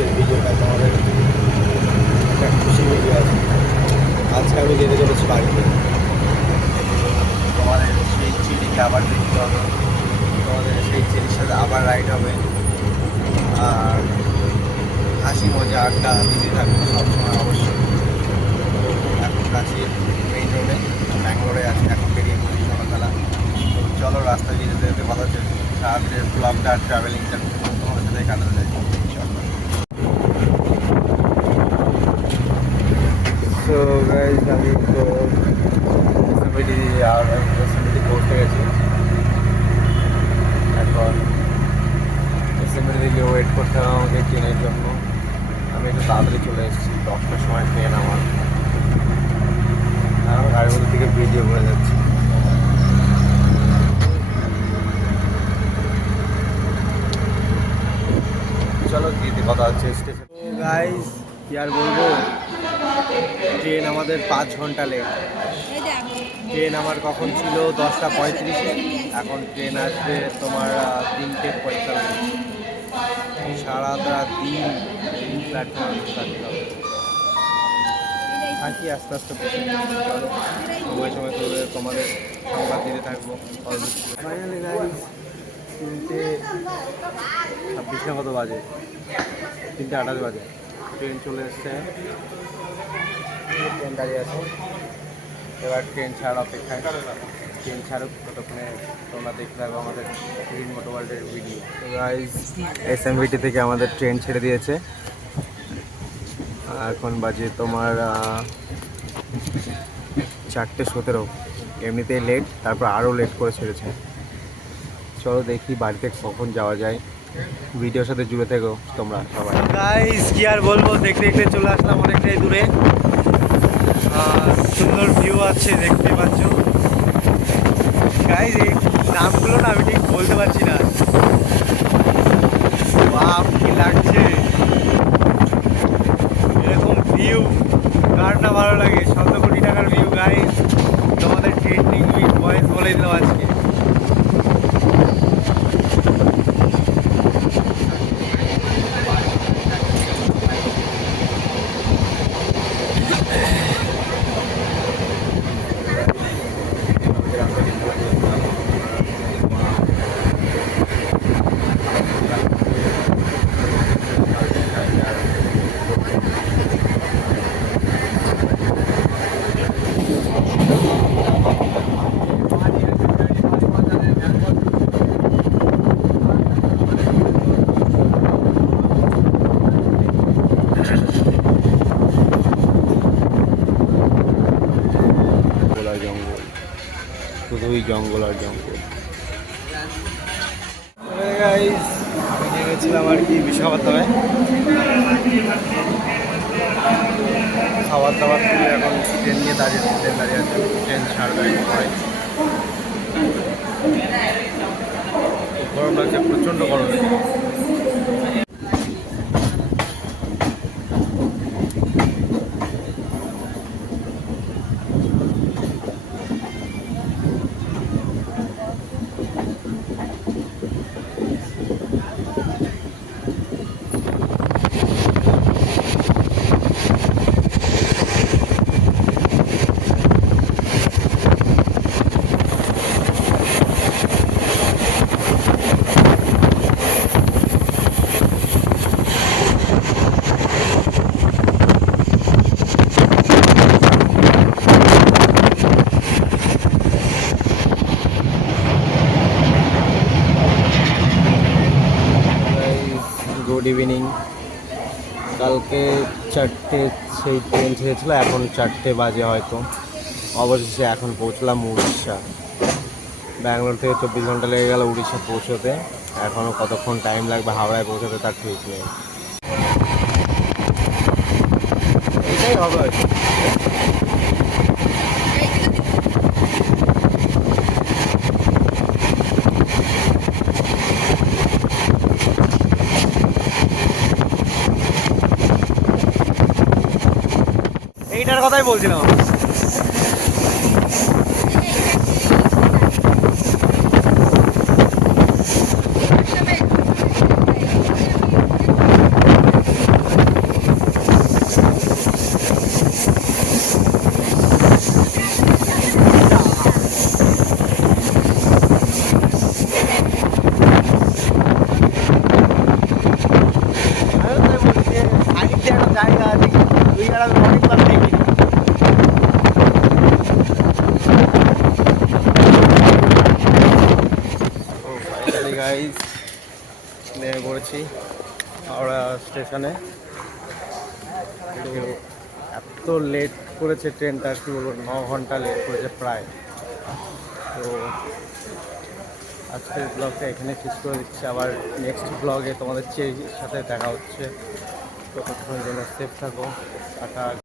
আজকের ভিডিওটা তোমাদের একটা খুশি ভিডিও আছে আজকে আমি যেতে চলেছি বাড়িতে তোমাদের সেই চিঠিকে আবার দেখতে হবে তোমাদের সেই চিঠির সাথে আবার রাইড হবে আর হাসি মজা আড্ডা দিতে থাকবে সবসময় অবশ্যই এখন কাছে মেইন রোডে ব্যাঙ্গালোরে আছে এখন বেরিয়ে পড়ি সকালবেলা চলো রাস্তা যেতে যেতে ভালো হচ্ছে সারাদিনের ব্লগটা আর ট্রাভেলিংটা সো গাইজ আমি তো এসএমবিডি আর এসএমবিডি পৌঁছে গেছি এখন এসএমবিডি দিকে ওয়েট করতে হবে আমাকে ট্রেনের জন্য আমি একটু তাড়াতাড়ি চলে এসেছি দশটার সময় ট্রেন আমার আর আমি গাড়ির মধ্যে থেকে ভিডিও করে যাচ্ছি চলো দিদি কথা হচ্ছে স্টেশন গাইজ কি আর বলব ট্রেন আমাদের পাঁচ ঘণ্টা লেট ট্রেন আমার কখন ছিল দশটা পঁয়ত্রিশে, এখন ট্রেন আসবে তোমার তিনটে পঁয়তাল্লিশ। সারাটা দিন হবে। থাকি আস্তে আস্তে সময় সময় করে তোমাদের সংবাদ দিতে থাকব। তিনটে ছাব্বিশ না কত বাজে। তিনটে আঠাশ বাজে। ট্রেন চলে এসছে। ট্রেন দাঁড়িয়ে আছে। এবার ট্রেন ছাড়ার অপেক্ষায়। ট্রেন ছাড়ুক ততক্ষণে তোমরা দেখতে থাকো আমাদের গ্রিন মোটো ওয়ার্ল্ডের ভিডিও এস এম থেকে আমাদের ট্রেন ছেড়ে দিয়েছে। এখন বাজে তোমার চারটে সতেরো। এমনিতেই লেট তারপর আরও লেট করে ছেড়েছে। চলো দেখি বাড়িতে কখন যাওয়া যায়। ভিডিওর সাথে জুড়ে থেকো, তোমরা সবাই। গাইস কি আর বলব? দেখতে দেখতে চলে আসলাম অনেকটাই দূরে। সুন্দর ভিউ আছে, দেখতে পাচ্ছ। গাইস নামগুলো না আমি ঠিক বলতে পারছি না। বাপ কি লাগছে এরকম ভিউ কার না ভালো লাগে শত কোটি টাকার ভিউ গাইস তোমাদের ট্রেন্ডিং ভয়েস বলে দিলাম আজকে জঙ্গল আর জঙ্গল শুধুই জঙ্গল আর জঙ্গল। আমি গেছিলাম আর কি বিশাখাপত্তনায় খাবার দাবার করে এখন ট্রেন নিয়ে দাঁড়িয়ে ট্রেন দাঁড়িয়ে আছে ট্রেন পরে খুব গরম লাগছে প্রচণ্ড গরম। ইভিনিং কালকে চারটে সেই ট্রেন ছেড়েছিল, এখন চারটে বাজে হয়তো। অবশেষে এখন পৌঁছলাম উড়িষ্যা। ব্যাঙ্গালোর থেকে চব্বিশ ঘণ্টা লেগে গেল উড়িষ্যা পৌঁছতে। এখনও কতক্ষণ টাইম লাগবে হাওড়ায় পৌঁছতে তার ঠিক নেই। এটাই হবে ওটার কথাই বলছিলাম। জায়গা আছে দুই আর আমি অনেকবার দেখি ফাইনালি গাইজ নেমে পড়েছি হাওড়া স্টেশনে। এত লেট করেছে ট্রেনটা কি বলব, ন ঘণ্টা লেট করেছে প্রায়। তো আজকের ব্লগটা এখানে শেষ করে দিচ্ছি। আবার নেক্সট ব্লগে তোমাদের চেয়ে সাথে দেখা হচ্ছে। ততক্ষণের জন্য সেফ থাকো। টাটা।